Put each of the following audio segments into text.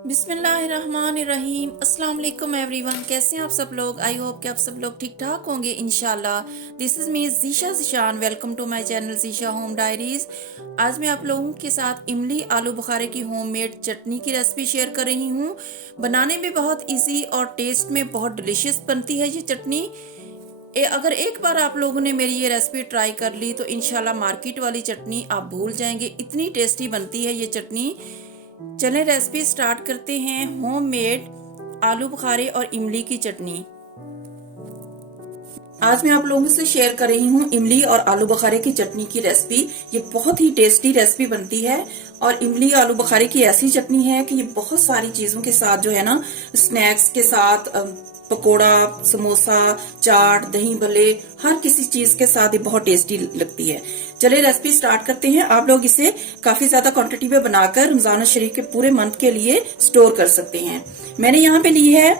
बिस्मिल्लाहिर्रहमानिर्रहीम। अस्सलाम वालेकुम एवरीवन, कैसे हैं आप सब लोग। आई होप कि आप सब लोग ठीक ठाक होंगे इंशाल्लाह। This is me Zeesha Zeeshan. Welcome to my channel Zeesha home diaries. आज मैं आप लोगों के साथ इमली आलू बुखारे की होममेड चटनी की रेसिपी शेयर कर रही हूँ। बनाने में बहुत इजी और टेस्ट में बहुत डिलीशियस बनती है ये चटनी। अगर एक बार आप लोगों ने मेरी ये रेसिपी ट्राई कर ली तो इंशाल्लाह मार्केट वाली चटनी आप भूल जाएंगे, इतनी टेस्टी बनती है ये चटनी। चलें रेसिपी स्टार्ट करते हैं। होममेड आलू बुखारे और इमली की चटनी। आज मैं आप लोगों से शेयर कर रही हूँ इमली और आलू बुखारे की चटनी की रेसिपी। ये बहुत ही टेस्टी रेसिपी बनती है और इमली आलू बुखारे की ऐसी चटनी है कि ये बहुत सारी चीजों के साथ जो है ना, स्नैक्स के साथ, पकोड़ा, समोसा, चाट, दही भल्ले, हर किसी चीज के साथ ये बहुत टेस्टी लगती है। चलिए रेसिपी स्टार्ट करते हैं। आप लोग इसे काफी ज्यादा क्वांटिटी में बनाकर रमजान शरीफ के पूरे मंथ के लिए स्टोर कर सकते हैं। मैंने यहाँ पे ली है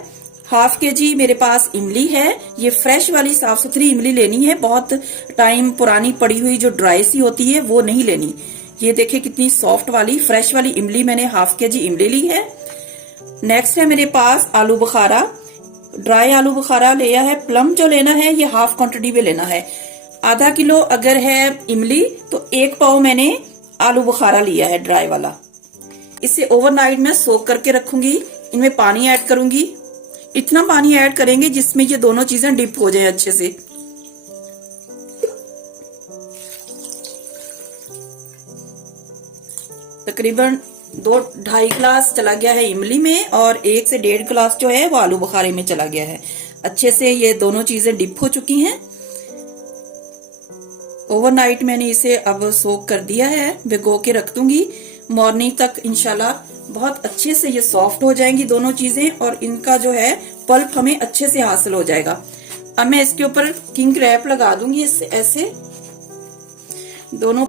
हाफ केजी मेरे पास इमली है। ये फ्रेश वाली साफ सुथरी इमली लेनी है, बहुत टाइम पुरानी पड़ी हुई जो ड्राई सी होती है वो नहीं लेनी। ये देखिए कितनी सॉफ्ट वाली फ्रेश वाली इमली, मैंने हाफ केजी इमली ली है। नेक्स्ट है मेरे पास आलू बुखारा, ड्राई आलू बुखारा लिया है। प्लम जो लेना है ये हाफ क्वांटिटी में लेना है। आधा किलो अगर है इमली तो 1 पाव मैंने आलू बुखारा लिया है ड्राई वाला। इसे ओवरनाइट में सोक करके रखूंगी। इनमें पानी ऐड करूंगी, इतना पानी ऐड करेंगे जिसमें ये दोनों चीजें डिप हो जाएं अच्छे से। तकरीबन 2-2.5 गिलास चला गया है इमली में और 1 से 1.5 गिलास जो है वो आलू बुखारे में चला गया है। अच्छे से ये दोनों चीजें डिप हो चुकी हैं। ओवरनाइट मैंने इसे अब सोक कर दिया है, भिगो के रख दूंगी। मॉर्निंग तक इंशाल्लाह बहुत अच्छे से ये सॉफ्ट हो जाएंगी दोनों चीजें और इनका जो है पल्प हमें अच्छे से हासिल हो जाएगा। अब मैं इसके ऊपर किंग रैप लगा दूंगी इससे ऐसे दोनों।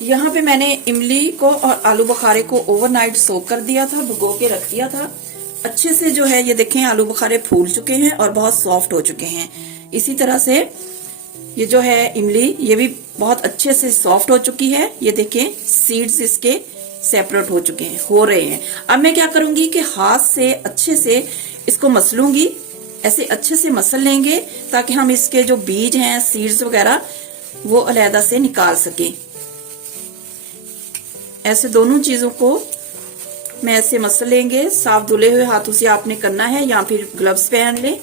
यहाँ पे मैंने इमली को और आलू बुखारे को ओवरनाइट सोक कर दिया था, भिगो के रख दिया था। अच्छे से जो है ये देखें आलू बुखारे फूल चुके हैं और बहुत सॉफ्ट हो चुके हैं। इसी तरह से ये जो है इमली ये भी बहुत अच्छे से सॉफ्ट हो चुकी है। ये देखें सीड्स इसके सेपरेट हो चुके हैं, हो रहे हैं। अब मैं क्या करूंगी कि हाथ से अच्छे से इसको मसलूंगी। ऐसे अच्छे से मसल लेंगे ताकि हम इसके जो बीज हैं, सीड्स वगैरह, वो अलहदा से निकाल सकें। ऐसे दोनों चीजों को मैं ऐसे मसल लेंगे। साफ धुले हुए हाथों से आपने करना है या फिर ग्लव्स पहन ले।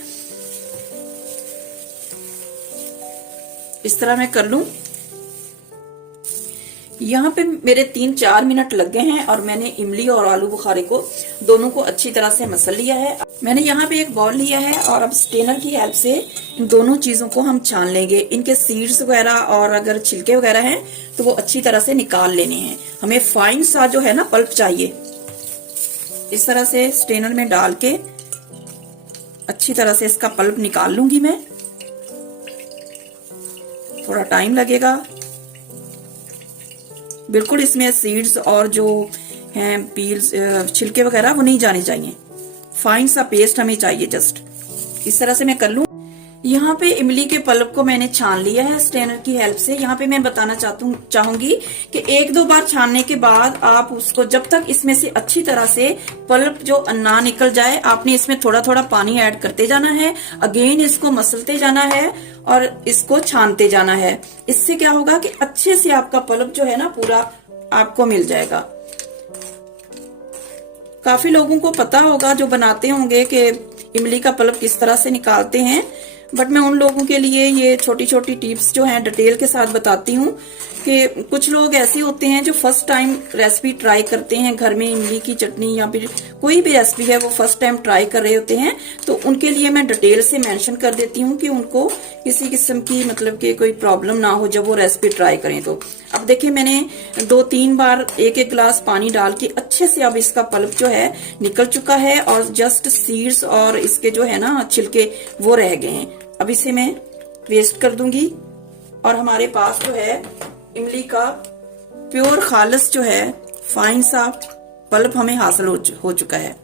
इस तरह मैं कर लूं। यहाँ पे मेरे 3-4 मिनट लग गए हैं और मैंने इमली और आलू बुखारे को दोनों को अच्छी तरह से मसल लिया है। मैंने यहाँ पे एक बाउल लिया है और अब स्टेनर की हेल्प से इन दोनों चीजों को हम छान लेंगे। इनके सीड्स वगैरह और अगर छिलके वगैरह हैं तो वो अच्छी तरह से निकाल लेने हैं। हमें फाइन सा जो है ना पल्प चाहिए। इस तरह से स्टेनर में डाल के अच्छी तरह से इसका पल्प निकाल लूंगी मैं। थोड़ा टाइम लगेगा। बिल्कुल इसमें सीड्स और जो हैं पील्स, छिलके वगैरह वो नहीं जाने चाहिए। फाइन सा पेस्ट हमें चाहिए। जस्ट इस तरह से मैं कर लूं। यहाँ पे इमली के पल्प को मैंने छान लिया है स्टेनर की हेल्प से। यहाँ पे मैं बताना चाहूंगी कि 1-2 बार छानने के बाद आप उसको, जब तक इसमें से अच्छी तरह से पल्प जो ना निकल जाए, आपने इसमें थोड़ा थोड़ा पानी ऐड करते जाना है। अगेन इसको मसलते जाना है और इसको छानते जाना है। इससे क्या होगा कि अच्छे से आपका पल्प जो है ना पूरा आपको मिल जाएगा। काफी लोगों को पता होगा जो बनाते होंगे कि इमली का पल्प किस तरह से निकालते हैं, बट मैं उन लोगों के लिए ये छोटी छोटी टिप्स जो हैं डिटेल के साथ बताती हूँ कि कुछ लोग ऐसे होते हैं जो फर्स्ट टाइम रेसिपी ट्राई करते हैं घर में। इमली की चटनी या फिर कोई भी रेसिपी है वो फर्स्ट टाइम ट्राई कर रहे होते हैं, तो उनके लिए मैं डिटेल से मेंशन कर देती हूँ कि उनको किसी किस्म की मतलब कि कोई प्रॉब्लम ना हो जब वो रेसिपी ट्राई करें। तो अब देखिए मैंने 2-3 बार 1-1 गिलास पानी डाल के अच्छे से अब इसका पल्प जो है निकल चुका है और जस्ट सीड्स और इसके जो है ना छिलके वो रह गए हैं। अब इसे मैं वेस्ट कर दूंगी और हमारे पास जो है इमली का प्योर खालस जो है फाइन सा पल्प हमें हासिल हो चुका है।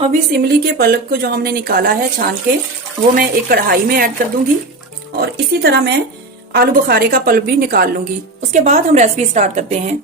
अब इस इमली के पल्प को जो हमने निकाला है छान के, वो मैं एक कढ़ाई में ऐड कर दूंगी और इसी तरह मैं आलू बुखारे का पल्प भी निकाल लूंगी। उसके बाद हम रेसिपी स्टार्ट करते हैं।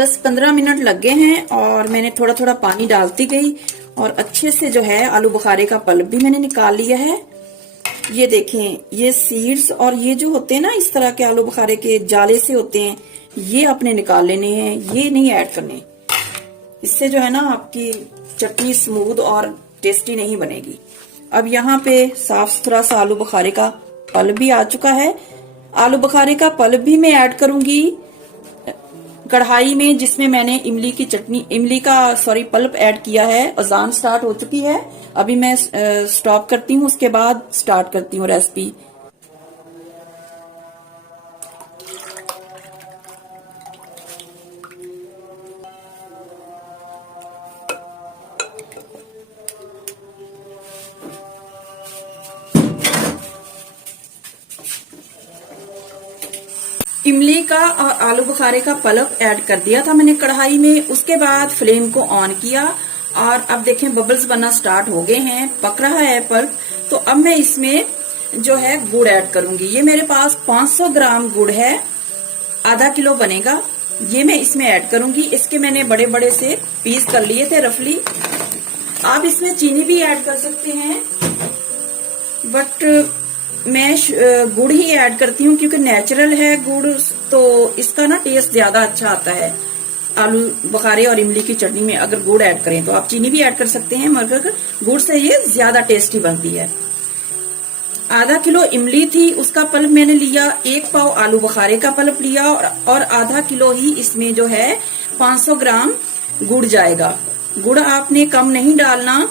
10-15 मिनट लग गए हैं और मैंने थोड़ा थोड़ा पानी डालती गई और अच्छे से जो है आलू बुखारे का पल्प भी मैंने निकाल लिया है। ये देखें, ये सीड्स और ये जो होते हैं ना इस तरह के आलू बुखारे के जाले से होते हैं, ये अपने निकाल लेने हैं, ये नहीं ऐड करने। इससे जो है ना आपकी चटनी स्मूथ और टेस्टी नहीं बनेगी। अब यहाँ पे साफ सुथरा सा आलू बुखारे का पल्प भी आ चुका है। आलू बुखारे का पल्प भी मैं ऐड करूंगी कढ़ाई में जिसमें मैंने इमली का पल्प ऐड किया है। अजान स्टार्ट हो चुकी है, अभी मैं स्टॉप करती हूँ, उसके बाद स्टार्ट करती हूँ रेसिपी। इमली का और आलू बुखारे का पल्प ऐड कर दिया था मैंने कढ़ाई में। उसके बाद फ्लेम को ऑन किया और अब देखें बबल्स बनना स्टार्ट हो गए हैं, पक रहा है पल्प। तो अब मैं इसमें जो है गुड़ ऐड करूंगी। ये मेरे पास 500 ग्राम गुड़ है, आधा किलो बनेगा, ये मैं इसमें ऐड करूंगी। इसके मैंने बड़े बड़े से पीस कर लिए थे रफली। आप इसमें चीनी भी ऐड कर सकते हैं, बट मैं गुड़ ही ऐड करती हूँ क्योंकि नेचुरल है गुड़, तो इसका ना टेस्ट ज्यादा अच्छा आता है आलू बुखारे और इमली की चटनी में। अगर गुड़ ऐड करें तो आप चीनी भी ऐड कर सकते हैं, मगर गुड़ से ये ज्यादा टेस्टी बनती है। आधा किलो इमली थी, उसका पल्प मैंने लिया। 1 पाव आलू बुखारे का पल्प लिया और आधा किलो ही इसमें जो है 500 ग्राम गुड़ जाएगा। गुड़ आपने कम नहीं डालना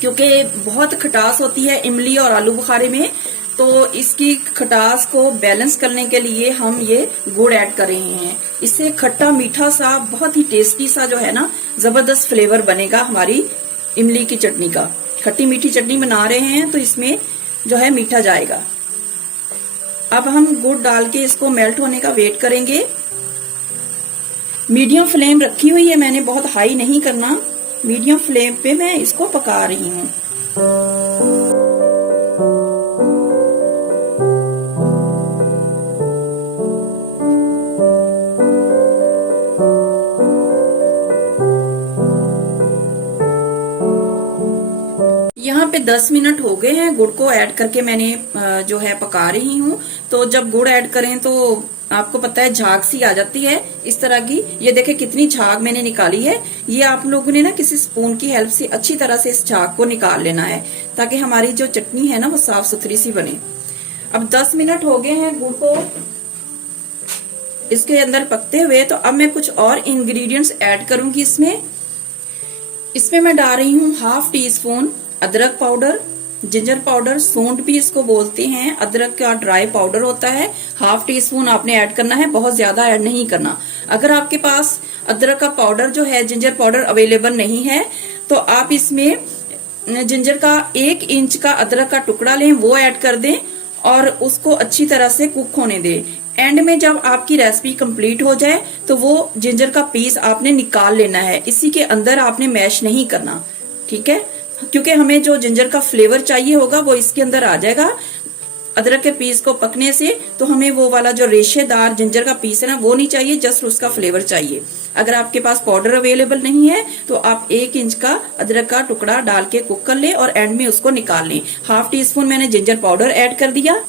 क्योंकि बहुत खटास होती है इमली और आलू बुखारे में, तो इसकी खटास को बैलेंस करने के लिए हम ये गुड़ ऐड कर रहे हैं। इससे खट्टा मीठा सा बहुत ही टेस्टी सा जो है ना जबरदस्त फ्लेवर बनेगा हमारी इमली की चटनी का। खट्टी मीठी चटनी बना रहे हैं तो इसमें जो है मीठा जाएगा। अब हम गुड़ डाल के इसको मेल्ट होने का वेट करेंगे। मीडियम फ्लेम रखी हुई है मैंने, बहुत हाई नहीं करना, मीडियम फ्लेम पे मैं इसको पका रही हूँ। यहाँ पे 10 मिनट हो गए हैं गुड़ को ऐड करके मैंने जो है पका रही हूँ। तो जब गुड़ ऐड करें तो आपको पता है झाग सी आ जाती है इस तरह की। ये देखे कितनी झाग मैंने निकाली है। ये आप लोगों ने ना किसी स्पून की हेल्प से अच्छी तरह से इस झाग को निकाल लेना है ताकि हमारी जो चटनी है ना वो साफ सुथरी सी बने। अब 10 मिनट हो गए हैं गुड़ को इसके अंदर पकते हुए। तो अब मैं कुछ और इंग्रेडिएंट्स ऐड करूंगी इसमें मैं डाल रही हूँ 1/2 टीस्पून अदरक पाउडर, जिंजर पाउडर, सूंठ भी इसको बोलते हैं। अदरक का ड्राई पाउडर होता है। 1/2 टीस्पून आपने ऐड करना है, बहुत ज्यादा ऐड नहीं करना। अगर आपके पास अदरक का पाउडर जो है, जिंजर पाउडर अवेलेबल नहीं है, तो आप इसमें जिंजर का 1 इंच का अदरक का टुकड़ा लें, वो ऐड कर दें और उसको अच्छी तरह से कुक होने दें। एंड में जब आपकी रेसिपी कंप्लीट हो जाए तो वो जिंजर का पीस आपने निकाल लेना है। इसी के अंदर आपने मैश नहीं करना, ठीक है, क्योंकि हमें जो जिंजर का फ्लेवर चाहिए होगा वो इसके अंदर आ जाएगा अदरक के पीस को पकने से। तो हमें वो वाला जो रेशेदार जिंजर का पीस है ना वो नहीं चाहिए, जस्ट उसका फ्लेवर चाहिए। अगर आपके पास पाउडर अवेलेबल नहीं है तो आप 1 इंच का अदरक का टुकड़ा डाल के कुक कर ले और एंड में उसको निकाल लें। 1/2 टीस्पून मैंने जिंजर पाउडर ऐड कर दिया।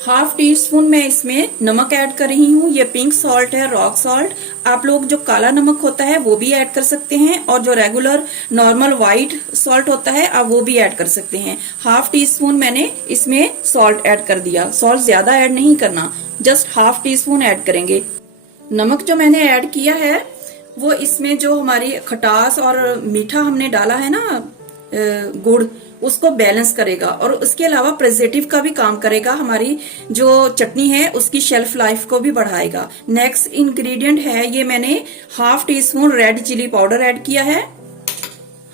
1/2 टीस्पून मैं इसमें नमक ऐड कर रही हूँ। ये पिंक सॉल्ट है, रॉक सॉल्ट। आप लोग जो काला नमक होता है वो भी ऐड कर सकते हैं और जो रेगुलर नॉर्मल व्हाइट सॉल्ट होता है आप वो भी ऐड कर सकते हैं। 1/2 टीस्पून मैंने इसमें सॉल्ट ऐड कर दिया। सॉल्ट ज्यादा ऐड नहीं करना, जस्ट 1/2 टीस्पून ऐड करेंगे। नमक जो मैंने ऐड किया है वो इसमें जो हमारी खटास और मीठा हमने डाला है ना गुड़, उसको बैलेंस करेगा और उसके अलावा प्रिजर्वेटिव का भी काम करेगा। हमारी जो चटनी है उसकी शेल्फ लाइफ को भी बढ़ाएगा। नेक्स्ट इंग्रेडिएंट है, ये मैंने 1/2 teaspoon red chilli powder add किया है।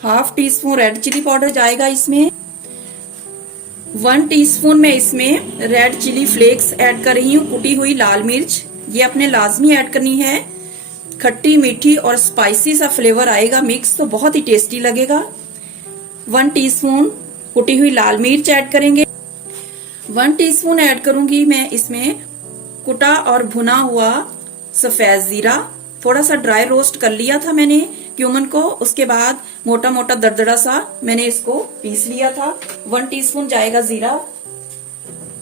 1/2 टीस्पून रेड चिली पाउडर जाएगा इसमें। 1 टीस्पून मैं इसमें रेड चिली फ्लेक्स ऐड कर रही हूँ, कुटी हुई लाल मिर्च। ये अपने लाजमी ऐड करनी है। खट्टी मीठी और स्पाइसी सा फ्लेवर आएगा मिक्स, तो बहुत ही टेस्टी लगेगा। 1 टीस्पून कुटी हुई लाल मिर्च ऐड करेंगे। 1 टीस्पून ऐड करूंगी मैं इसमें कुटा और भुना हुआ सफेद जीरा। थोड़ा सा ड्राई रोस्ट कर लिया था मैंने क्यूमन को। उसके बाद मोटा मोटा दरदरा सा मैंने इसको पीस लिया था। 1 टीस्पून जाएगा जीरा।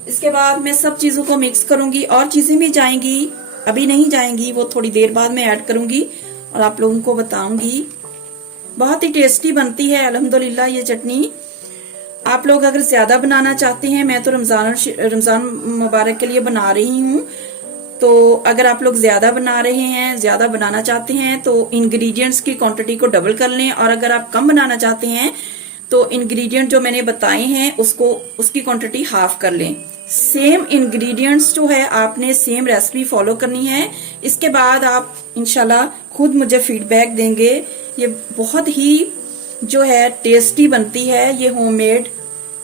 इसके बाद मैं सब चीजों को मिक्स करूंगी, और चीजें भी जाएंगी, अभी नहीं जाएंगी, वो थोड़ी देर बाद मैं ऐड करूंगी और आप लोगों को बताऊंगी। बहुत ही टेस्टी बनती है अल्हम्दुलिल्लाह ये चटनी। आप लोग अगर ज्यादा बनाना चाहते हैं, मैं तो रमजान मुबारक के लिए बना रही हूँ, तो अगर आप लोग ज्यादा बना रहे हैं, ज्यादा बनाना चाहते हैं तो इंग्रेडिएंट्स की क्वांटिटी को डबल कर लें, और अगर आप कम बनाना चाहते हैं तो इंग्रेडिएंट जो मैंने बताए हैं उसकी क्वांटिटी हाफ कर लें। सेम इंग्रेडिएंट्स जो है आपने सेम रेसिपी फॉलो करनी है। इसके बाद आप इंशाल्लाह खुद मुझे फीडबैक देंगे। ये बहुत ही जो है टेस्टी बनती है ये होममेड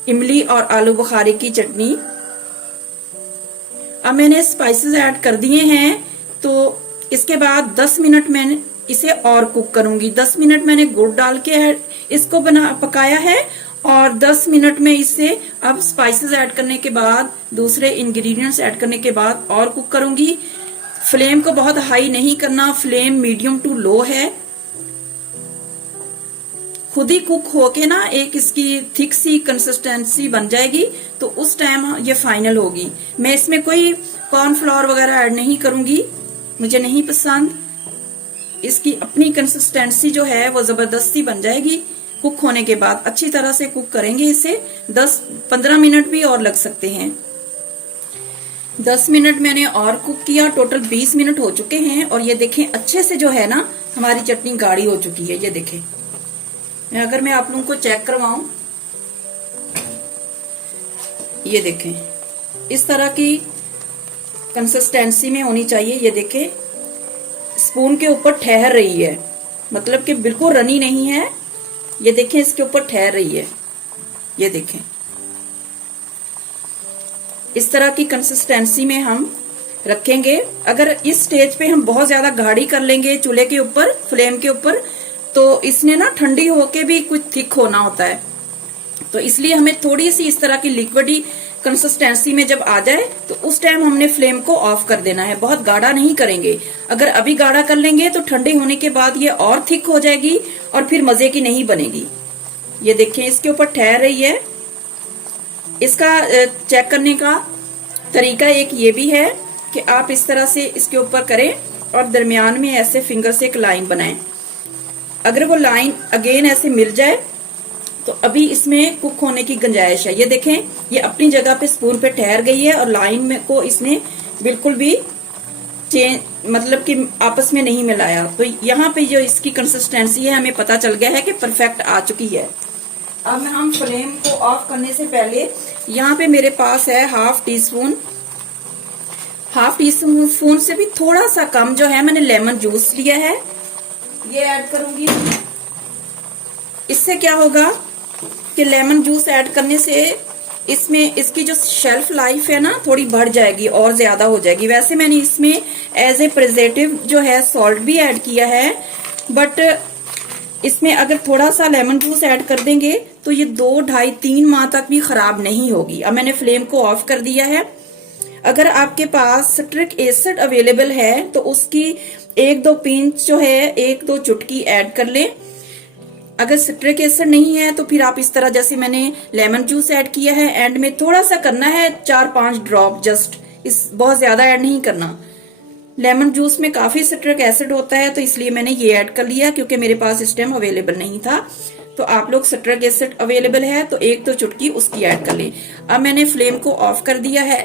इमली और आलू बुखारे की चटनी। अब मैंने स्पाइसेस ऐड कर दिए हैं, तो इसके बाद 10 मिनट मैंने इसे और कुक करूंगी। 10 मिनट मैंने गुड़ डाल के इसको पकाया है, और 10 मिनट में इससे अब स्पाइसेस ऐड करने के बाद, दूसरे इंग्रेडिएंट्स ऐड करने के बाद और कुक करूंगी। फ्लेम को बहुत हाई नहीं करना, फ्लेम मीडियम टू लो है। खुद ही कुक होके ना एक इसकी थिक सी कंसिस्टेंसी बन जाएगी, तो उस टाइम ये फाइनल होगी। मैं इसमें कोई कॉर्नफ्लोर वगैरह ऐड नहीं करूंगी, मुझे नहीं पसंद। इसकी अपनी कंसिस्टेंसी जो है वो जबरदस्ती बन जाएगी कुक होने के बाद। अच्छी तरह से कुक करेंगे इसे, 10-15 मिनट भी और लग सकते हैं। 10 मिनट मैंने और कुक किया, टोटल 20 मिनट हो चुके हैं। और ये देखें अच्छे से जो है ना हमारी चटनी गाढ़ी हो चुकी है। ये देखें, अगर मैं आप लोगों को चेक करवाऊं, ये देखें इस तरह की कंसिस्टेंसी में होनी चाहिए। ये देखें स्पून के ऊपर ठहर रही है, मतलब कि बिल्कुल रनी नहीं है। ये देखें इसके ऊपर ठहर रही है। ये देखें इस तरह की कंसिस्टेंसी में हम रखेंगे। अगर इस स्टेज पे हम बहुत ज्यादा गाढ़ी कर लेंगे चूल्हे के ऊपर, फ्लेम के ऊपर, तो इसने ना ठंडी होके भी कुछ थिक होना होता है। तो इसलिए हमें थोड़ी सी इस तरह की लिक्विडी कंसिस्टेंसी में जब आ जाए तो उस टाइम हमने फ्लेम को ऑफ कर देना है। बहुत गाढ़ा नहीं करेंगे। अगर अभी गाढ़ा कर लेंगे तो ठंडे होने के बाद ये और थिक हो जाएगी और फिर मजे की नहीं बनेगी। ये देखें इसके ऊपर ठहर रही है। इसका चेक करने का तरीका एक ये भी है कि आप इस तरह से इसके ऊपर करें और दरमियान में ऐसे फिंगर से एक लाइन बनाएं। अगर वो लाइन अगेन ऐसे मिल जाए तो अभी इसमें कुक होने की गुंजाइश है। ये देखें ये अपनी जगह पे स्पून पे ठहर गई है और लाइन में को इसने बिल्कुल भी मतलब कि आपस में नहीं मिलाया। तो यहाँ पे जो इसकी कंसिस्टेंसी है हमें पता चल गया है कि परफेक्ट आ चुकी है। अब हम फ्लेम को ऑफ करने से पहले यहाँ पे मेरे पास है हाफ टी स्पून से भी थोड़ा सा कम जो है मैंने लेमन जूस लिया है, ये ऐड करूंगी। इससे क्या होगा कि लेमन जूस ऐड करने से इसमें इसकी जो शेल्फ लाइफ है ना थोड़ी बढ़ जाएगी और ज्यादा हो जाएगी। वैसे मैंने इसमें एज ए प्रिजर्वेटिव जो है सॉल्ट भी ऐड किया है, बट इसमें अगर थोड़ा सा लेमन जूस ऐड कर देंगे तो ये 2, 2.5, 3 माह तक भी खराब नहीं होगी। अब मैंने फ्लेम को ऑफ कर दिया है। अगर आपके पास सिट्रिक एसिड अवेलेबल है तो उसकी 1-2 पिंच जो है 1-2 चुटकी ऐड कर लें। अगर सिट्रिक एसिड नहीं है तो फिर आप इस तरह जैसे मैंने लेमन जूस ऐड किया है, एंड में थोड़ा सा करना है 4-5 ड्रॉप, जस्ट इस बहुत ज्यादा ऐड नहीं करना। लेमन जूस में काफी सिट्रिक एसिड होता है तो इसलिए मैंने ये ऐड कर लिया, क्योंकि मेरे पास इस टाइम अवेलेबल नहीं था। तो आप लोग सिट्रिक एसिड अवेलेबल है तो 1-2 चुटकी उसकी ऐड कर लें। अब मैंने फ्लेम को ऑफ कर दिया है।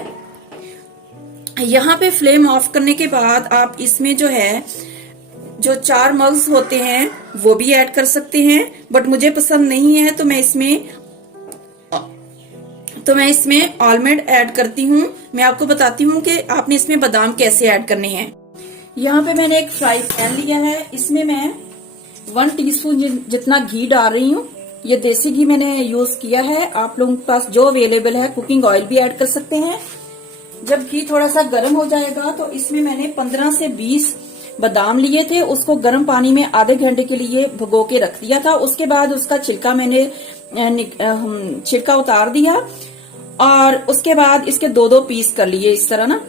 यहाँ पे फ्लेम ऑफ करने के बाद आप इसमें जो है जो 4 मग्स होते हैं वो भी ऐड कर सकते हैं, बट मुझे पसंद नहीं है तो मैं इसमें आलमंड ऐड करती हूँ। मैं आपको बताती हूँ कि आपने इसमें बादाम कैसे ऐड करने हैं। यहाँ पे मैंने एक फ्राई पैन लिया है, इसमें मैं 1 टीस्पून जितना घी डाल रही हूँ। ये देसी घी मैंने यूज किया है, आप लोगों के पास जो अवेलेबल है कुकिंग ऑयल भी ऐड कर सकते हैं। जब घी थोड़ा सा गर्म हो जाएगा तो इसमें मैंने 15 से 20 बादाम लिए थे, उसको गर्म पानी में आधे घंटे के लिए भिगो के रख दिया था। उसके बाद उसका छिलका मैंने छिलका उतार दिया और उसके बाद इसके 2-2 पीस कर लिए इस तरह ना,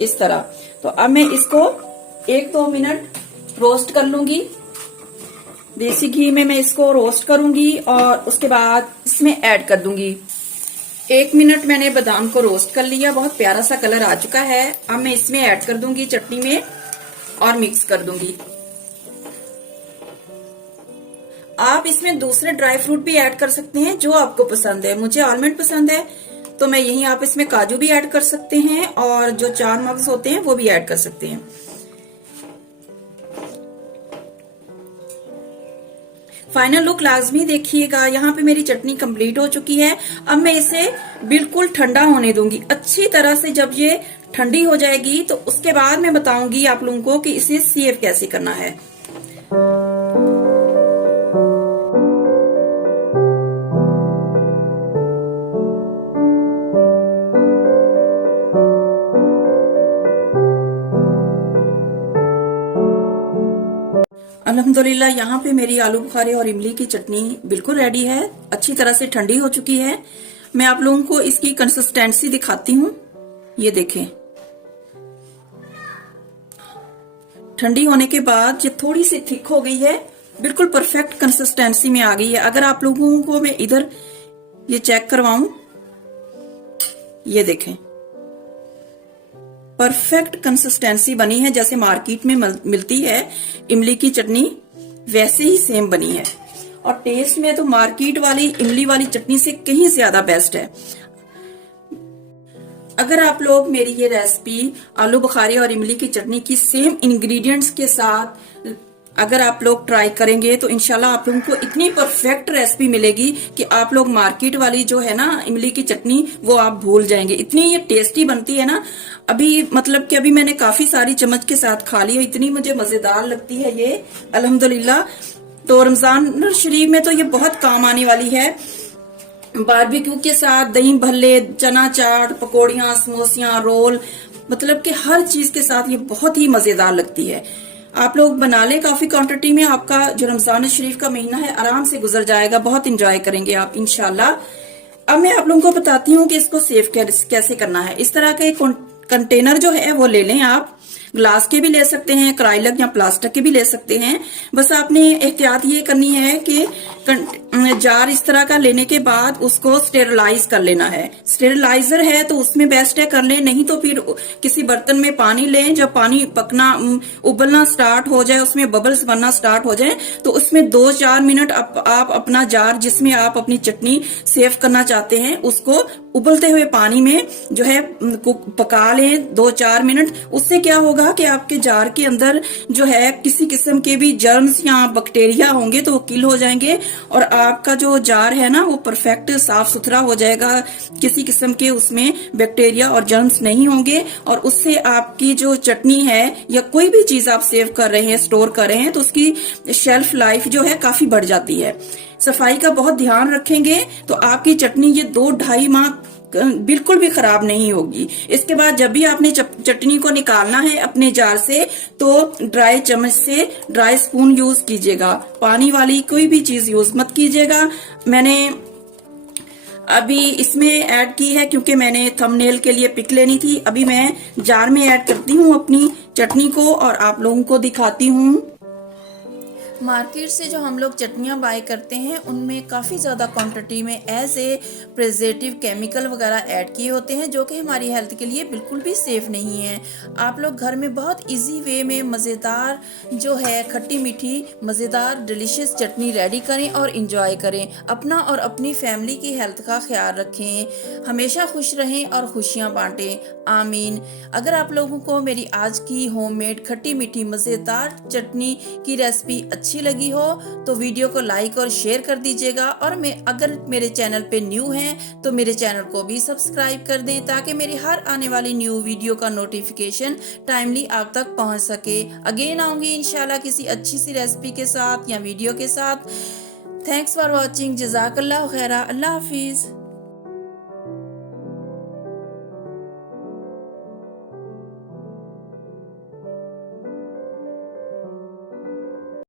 इस तरह। तो अब मैं इसको 1-2 मिनट रोस्ट कर लूंगी। देसी घी में मैं इसको रोस्ट करूंगी और उसके बाद इसमें ऐड कर दूंगी। 1 मिनट मैंने बादाम को रोस्ट कर लिया, बहुत प्यारा सा कलर आ चुका है। अब मैं इसमें ऐड कर दूंगी चटनी में और मिक्स कर दूंगी। आप इसमें दूसरे ड्राई फ्रूट भी ऐड कर सकते हैं जो आपको पसंद है। मुझे आलमंड पसंद है तो मैं यही, आप इसमें काजू भी ऐड कर सकते हैं और जो 4 मग्स होते हैं वो भी ऐड कर सकते हैं। फाइनल लुक लाजमी देखिएगा। यहाँ पे मेरी चटनी कंप्लीट हो चुकी है। अब मैं इसे बिल्कुल ठंडा होने दूंगी अच्छी तरह से। जब ये ठंडी हो जाएगी तो उसके बाद मैं बताऊंगी आप लोगों को कि इसे सेव कैसे करना है। अल्हम्दुलिल्लाह यहाँ पे मेरी आलू बुखारे और इमली की चटनी बिल्कुल रेडी है, अच्छी तरह से ठंडी हो चुकी है। मैं आप लोगों को इसकी कंसिस्टेंसी दिखाती हूँ। ये देखें, ठंडी होने के बाद ये थोड़ी सी थिक हो गई है, बिल्कुल परफेक्ट कंसिस्टेंसी में आ गई है। अगर आप लोगों को मैं इधर ये चेक करवाऊं, ये देखें परफेक्ट कंसिस्टेंसी बनी है, जैसे मार्केट में मिलती है इमली की चटनी वैसे ही सेम बनी है। और टेस्ट में तो मार्केट वाली इमली वाली चटनी से कहीं ज्यादा बेस्ट है। अगर आप लोग मेरी ये रेसिपी आलू बुखारे और इमली की चटनी की सेम इंग्रेडिएंट्स के साथ अगर आप लोग ट्राई करेंगे तो इंशाल्लाह आप लोगों को इतनी परफेक्ट रेसिपी मिलेगी कि आप लोग मार्केट वाली जो है ना इमली की चटनी वो आप भूल जाएंगे। इतनी ये टेस्टी बनती है ना। अभी मतलब कि अभी मैंने काफी सारी चम्मच के साथ खा ली है, इतनी मुझे मजेदार लगती है ये अल्हम्दुलिल्लाह। तो रमजान शरीफ में तो ये बहुत काम आने वाली है। बारबेक्यू के साथ दही भल्ले, चना चाट, पकौड़ियां, समोसियां, रोल, मतलब कि हर चीज के साथ ये बहुत ही मजेदार लगती है। आप लोग बना लें काफी क्वांटिटी में, आपका जो रमजान शरीफ का महीना है आराम से गुजर जाएगा, बहुत इंजॉय करेंगे आप इंशाल्लाह। अब मैं आप लोगों को बताती हूँ कि इसको सेव कैसे करना है। इस तरह का एक कंटेनर जो है वो ले लें आप। ग्लास के भी ले सकते हैं, क्राइलक या प्लास्टिक के भी ले सकते हैं। बस आपने एहतियात ये करनी है कि जार इस तरह का लेने के बाद उसको स्टेरलाइज कर लेना है। स्टेरलाइजर है तो उसमें बेस्ट है कर लें, नहीं तो फिर किसी बर्तन में पानी लें। जब पानी पकना उबलना स्टार्ट हो जाए, उसमें बबल्स बनना स्टार्ट हो जाए तो उसमें 2-4 मिनट आप अपना जार जिसमें आप अपनी चटनी सेव करना चाहते हैं उसको उबलते हुए पानी में जो है पका लें 2-4 मिनट। उससे क्या होगा कि आपके जार के अंदर जो है किसी किस्म के भी जर्म्स या बैक्टीरिया होंगे तो वो किल हो जाएंगे और आपका जो जार है ना वो परफेक्ट साफ सुथरा हो जाएगा। किसी किस्म के उसमें बैक्टीरिया और जर्म्स नहीं होंगे और उससे आपकी जो चटनी है या कोई भी चीज आप सेव कर रहे हैं, स्टोर कर रहे हैं तो उसकी शेल्फ लाइफ जो है काफी बढ़ जाती है। सफाई का बहुत ध्यान रखेंगे तो आपकी चटनी ये 2-2.5 माह बिल्कुल भी खराब नहीं होगी। इसके बाद जब भी आपने चटनी को निकालना है अपने जार से तो ड्राई चम्मच से ड्राई स्पून यूज कीजिएगा, पानी वाली कोई भी चीज यूज मत कीजिएगा। मैंने अभी इसमें ऐड की है क्योंकि मैंने थंबनेल के लिए पिक लेनी थी। अभी मैं जार में ऐड करती हूँ अपनी चटनी को और आप लोगों को दिखाती हूँ। मार्केट से जो हम लोग चटनियाँ बाय करते हैं उनमें काफ़ी ज़्यादा क्वांटिटी में एज ए प्रिजर्वेटिव केमिकल वगैरह ऐड किए होते हैं जो कि हमारी हेल्थ के लिए बिल्कुल भी सेफ नहीं है। आप लोग घर में बहुत इजी वे में मज़ेदार जो है खट्टी मीठी मज़ेदार डिलीशियस चटनी रेडी करें और इंजॉय करें। अपना और अपनी फैमिली की हेल्थ का ख्याल रखें, हमेशा खुश रहें और खुशियाँ बांटें, आमीन। अगर आप लोगों को मेरी आज की होममेड खट्टी मीठी मज़ेदार चटनी की रेसिपी अच्छी लगी हो तो वीडियो को लाइक और शेयर कर दीजिएगा और अगर मेरे चैनल पे न्यू हैं तो मेरे चैनल को भी सब्सक्राइब कर दें ताकि मेरी हर आने वाली न्यू वीडियो का नोटिफिकेशन टाइमली आप तक पहुंच सके। अगेन आऊंगी इंशाल्लाह किसी अच्छी सी रेसिपी के साथ या वीडियो के साथ। Thanks for watching. जज़ाकल्लाह खैरा। अल्लाह हाफिज।